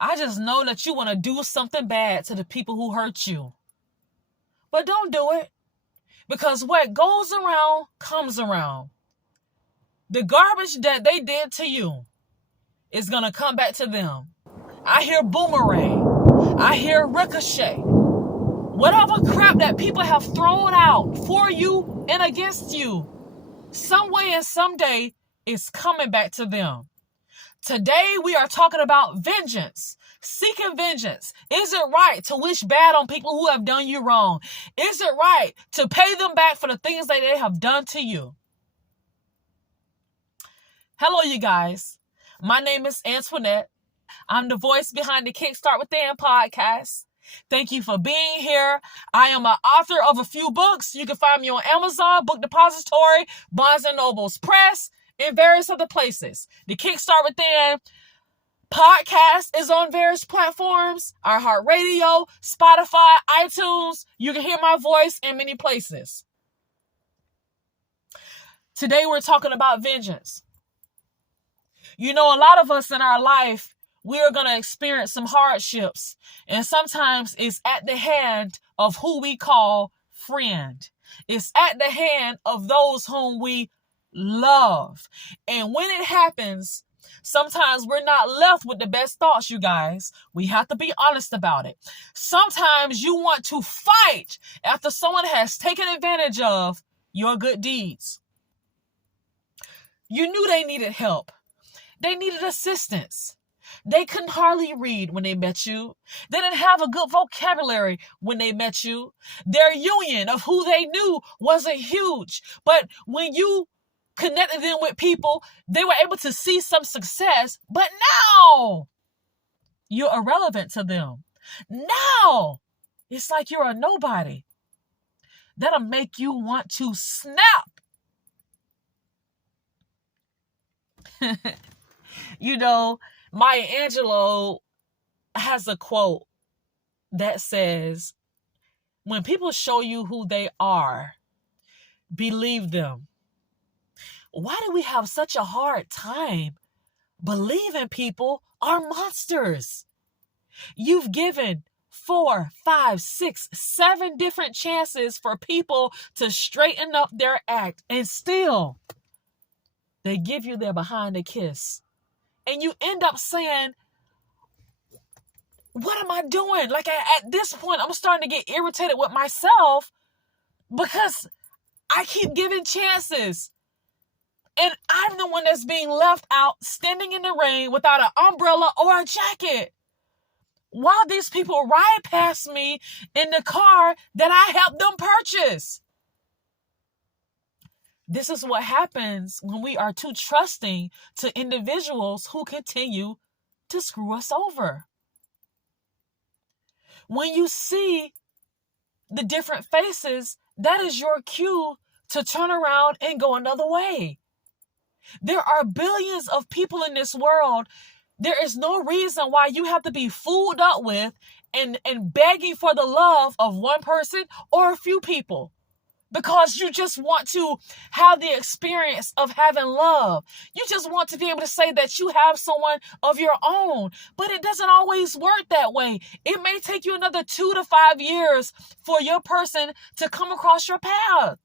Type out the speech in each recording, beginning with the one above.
I just know that you want to do something bad to the people who hurt you. But don't do it, because what goes around comes around. The garbage that they did to you is going to come back to them. I hear boomerang. I hear ricochet. Whatever crap that people have thrown out for you and against you, some way and someday is coming back to them. Today we are talking about vengeance. Seeking vengeance. Is it right to wish bad on people who have done you wrong? Is it right to pay them back for the things that they have done to you? Hello, you guys. My name is Antoinette. I'm the voice behind the Kickstart Within podcast. Thank you for being here. I am an author of a few books. You can find me on Amazon, Book Depository, Barnes & Noble's Press, and various other places. The Kickstart Within podcast is on various platforms, iHeartRadio, Spotify, iTunes. You can hear my voice in many places. Today we're talking about vengeance. You know, a lot of us in our life, we are going to experience some hardships. And sometimes it's at the hand of who we call friend. It's at the hand of those whom we love. And when it happens, sometimes we're not left with the best thoughts, you guys. We have to be honest about it. Sometimes you want to fight after someone has taken advantage of your good deeds. You knew they needed help. They needed assistance. They couldn't hardly read when they met you. They didn't have a good vocabulary when they met you. Their union of who they knew wasn't huge. But when you connected them with people, they were able to see some success. But now you're irrelevant to them. Now it's like you're a nobody. That'll make you want to snap. You know, Maya Angelou has a quote that says, when people show you who they are, believe them. Why do we have such a hard time believing people are monsters? You've given 4, 5, 6, 7 different chances for people to straighten up their act, and still they give you their behind a kiss. And you end up saying, what am I doing? Like at this point, I'm starting to get irritated with myself because I keep giving chances. And I'm the one that's being left out, standing in the rain without an umbrella or a jacket, while these people ride past me in the car that I helped them purchase. This is what happens when we are too trusting to individuals who continue to screw us over. When you see the different faces, that is your cue to turn around and go another way. There are billions of people in this world. There is no reason why you have to be fooled up with and begging for the love of one person or a few people, because you just want to have the experience of having love. You just want to be able to say that you have someone of your own, but it doesn't always work that way. It may take you another 2 to 5 years for your person to come across your path.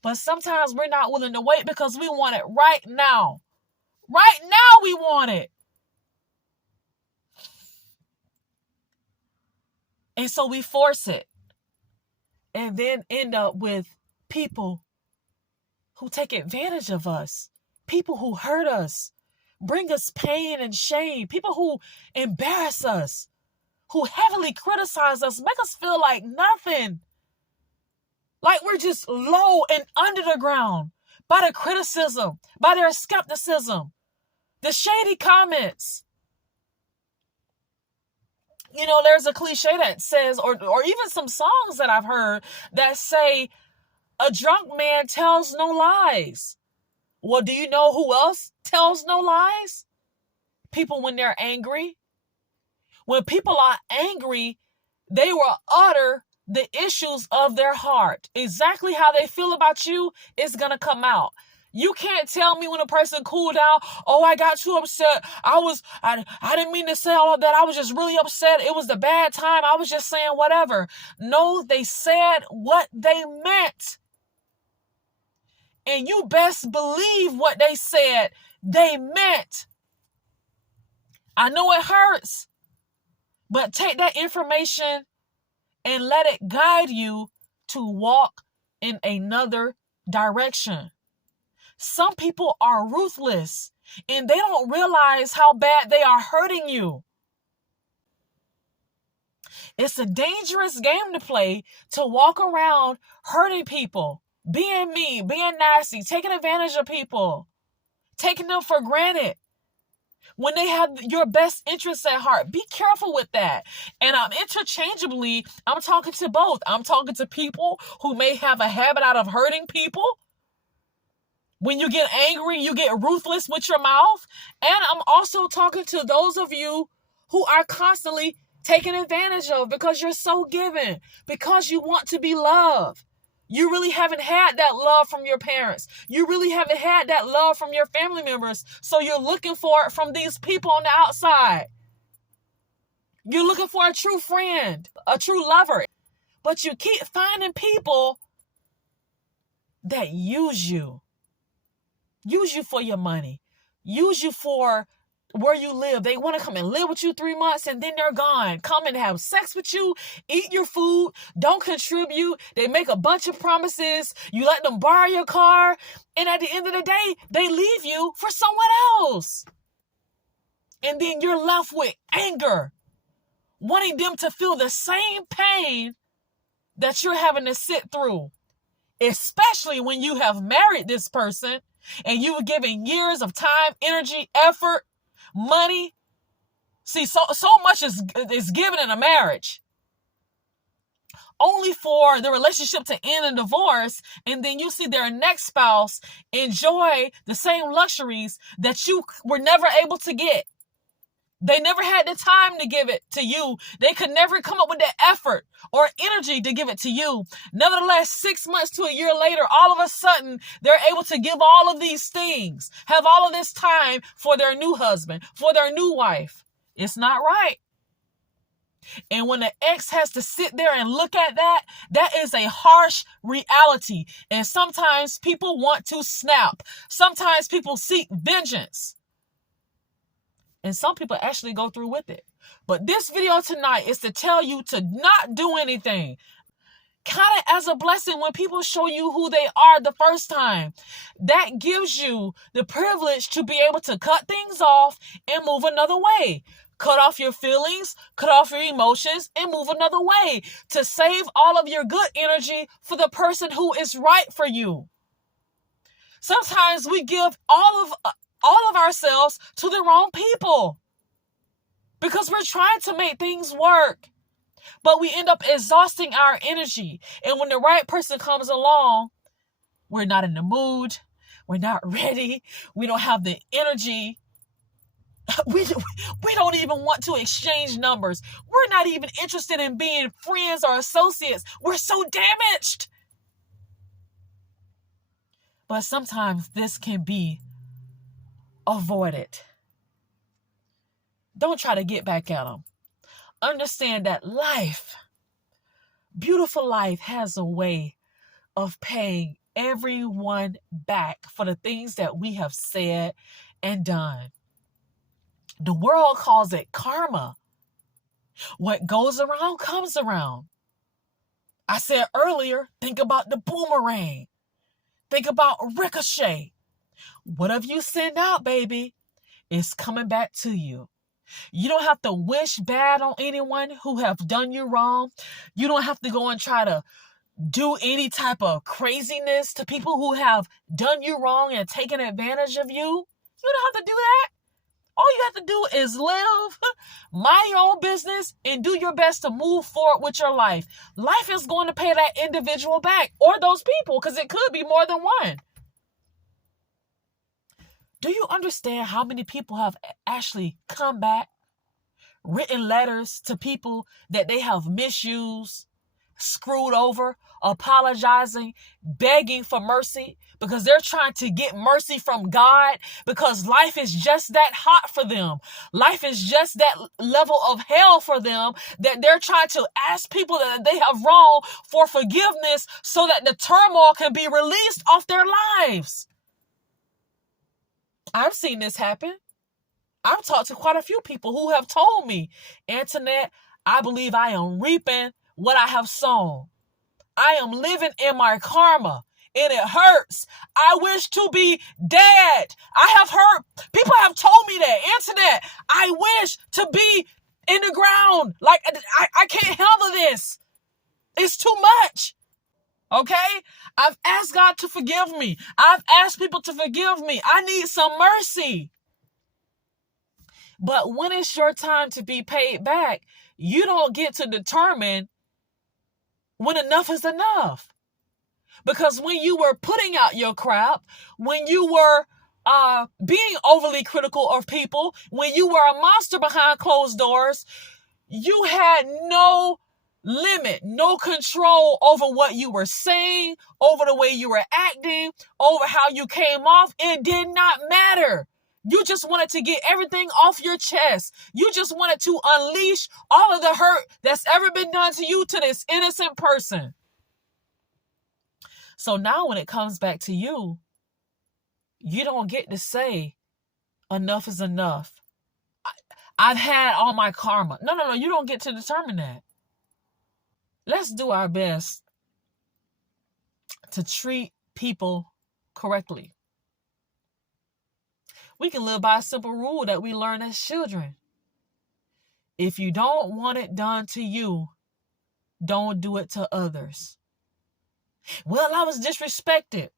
But sometimes we're not willing to wait because we want it right now. Right now we want it. And so we force it, and then end up with people who take advantage of us, people who hurt us, bring us pain and shame, people who embarrass us, who heavily criticize us, make us feel like nothing, like we're just low and under the ground by their criticism, by their skepticism, the shady comments. You know, there's a cliche that says, or even some songs that I've heard that say, a drunk man tells no lies. Well, do you know who else tells no lies? People when they're angry. When people are angry, they will utter the issues of their heart. Exactly how they feel about you is going to come out. You can't tell me when a person cooled down, oh, I got too upset. I didn't mean to say all of that. I was just really upset. It was the bad time. I was just saying whatever. No, they said what they meant. And you best believe what they said they meant. I know it hurts, but take that information and let it guide you to walk in another direction. Some people are ruthless and they don't realize how bad they are hurting you. It's a dangerous game to play, to walk around hurting people, being mean, being nasty, taking advantage of people, taking them for granted when they have your best interests at heart. Be careful with that. And I'm talking to both. I'm talking to people who may have a habit out of hurting people. When you get angry, you get ruthless with your mouth. And I'm also talking to those of you who are constantly taken advantage of because you're so giving, because you want to be loved. You really haven't had that love from your parents. You really haven't had that love from your family members. So you're looking for it from these people on the outside. You're looking for a true friend, a true lover. But you keep finding people that use you for your money, use you for where you live. They want to come and live with you 3 months and then they're gone. Come and have sex with you, eat your food, don't contribute. They make a bunch of promises. You let them borrow your car. And at the end of the day, they leave you for someone else. And then you're left with anger, wanting them to feel the same pain that you're having to sit through, especially when you have married this person and you were giving years of time, energy, effort, money. See, so much is given in a marriage, only for the relationship to end in divorce, and then you see their next spouse enjoy the same luxuries that you were never able to get. They never had the time to give it to you. They could never come up with the effort or energy to give it to you. Nevertheless, 6 months to a year later, all of a sudden, they're able to give all of these things, have all of this time for their new husband, for their new wife. It's not right. And when the ex has to sit there and look at that, that is a harsh reality. And sometimes people want to snap. Sometimes people seek vengeance. And some people actually go through with it. But this video tonight is to tell you to not do anything. Count it as a blessing when people show you who they are the first time. That gives you the privilege to be able to cut things off and move another way. Cut off your feelings, cut off your emotions, and move another way to save all of your good energy for the person who is right for you. Sometimes we give all of ourselves to the wrong people because we're trying to make things work, but we end up exhausting our energy. And when the right person comes along, we're not in the mood. We're not ready. We don't have the energy. We don't even want to exchange numbers. We're not even interested in being friends or associates. We're so damaged. But sometimes this can be avoided. Don't try to get back at them. Understand that life, beautiful life, has a way of paying everyone back for the things that we have said and done. The world calls it karma. What goes around comes around. I said earlier, think about the boomerang. Think about ricochet. Whatever you send out, baby, is coming back to you. You don't have to wish bad on anyone who have done you wrong. You don't have to go and try to do any type of craziness to people who have done you wrong and taken advantage of you. You don't have to do that. All you have to do is live, mind your own business, and do your best to move forward with your life. Life is going to pay that individual back, or those people, because it could be more than one. Do you understand how many people have actually come back, written letters to people that they have misused, screwed over, apologizing, begging for mercy because they're trying to get mercy from God, because life is just that hot for them. Life is just that level of hell for them that they're trying to ask people that they have wronged for forgiveness so that the turmoil can be released off their lives. I've seen this happen. I've talked to quite a few people who have told me, Antoinette, I believe I am reaping what I have sown. I am living in my karma, and it hurts. I wish to be dead. I have heard, people have told me that, Antoinette, I wish to be in the ground. Like, I can't handle this. It's too much. Okay? I've asked God to forgive me. I've asked people to forgive me. I need some mercy. But when it's your time to be paid back, you don't get to determine when enough is enough. Because when you were putting out your crap, when you were being overly critical of people, when you were a monster behind closed doors, you had no limit, no control over what you were saying, over the way you were acting, over how you came off. It did not matter. You just wanted to get everything off your chest. You just wanted to unleash all of the hurt that's ever been done to you to this innocent person. So now when it comes back to you, you don't get to say enough is enough. I've had all my karma. No. You don't get to determine that. Let's do our best to treat people correctly. We can live by a simple rule that we learn as children. If you don't want it done to you, don't do it to others. Well, I was disrespected.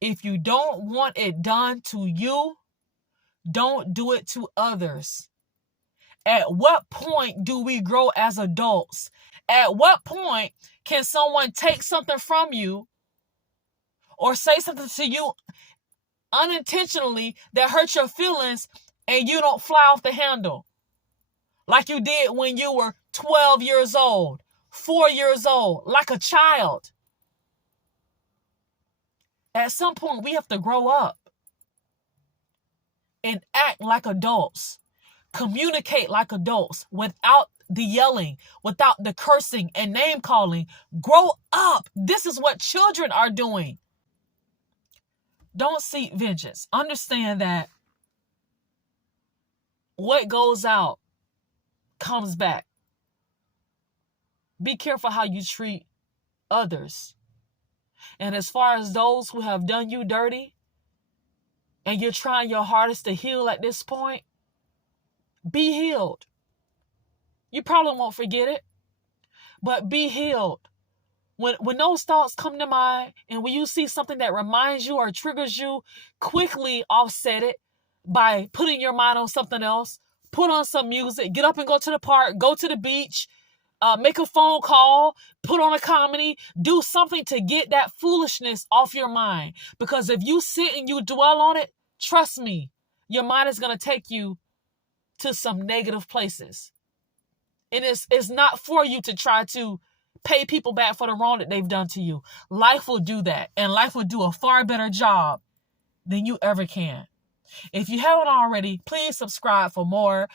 If you don't want it done to you, don't do it to others. At what point do we grow as adults? At what point can someone take something from you or say something to you unintentionally that hurts your feelings and you don't fly off the handle like you did when you were 12 years old, 4 years old, like a child? At some point, we have to grow up and act like adults, communicate like adults without the yelling, without the cursing and name calling. Grow up. This is what children are doing. Don't seek vengeance. Understand that what goes out comes back. Be careful how you treat others. And as far as those who have done you dirty, and you're trying your hardest to heal at this point, be healed. You probably won't forget it, but be healed. When those thoughts come to mind, and when you see something that reminds you or triggers you, quickly offset it by putting your mind on something else. Put on some music, get up and go to the park, go to the beach, make a phone call, put on a comedy, do something to get that foolishness off your mind. Because if you sit and you dwell on it, trust me, your mind is going to take you to some negative places. And it's not for you to try to pay people back for the wrong that they've done to you. Life will do that, and life will do a far better job than you ever can. If you haven't already, please subscribe for more.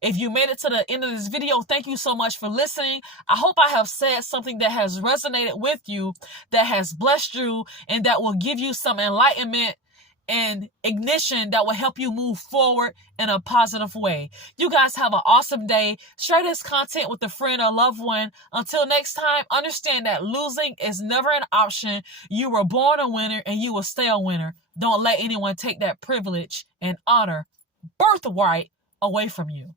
If you made it to the end of this video, thank you so much for listening. I hope I have said something that has resonated with you, that has blessed you, and that will give you some enlightenment and ignition that will help you move forward in a positive way. You guys have an awesome day. Share this content with a friend or loved one. Until next time, understand that losing is never an option. You were born a winner and you will stay a winner. Don't let anyone take that privilege and honor, birthright, away from you.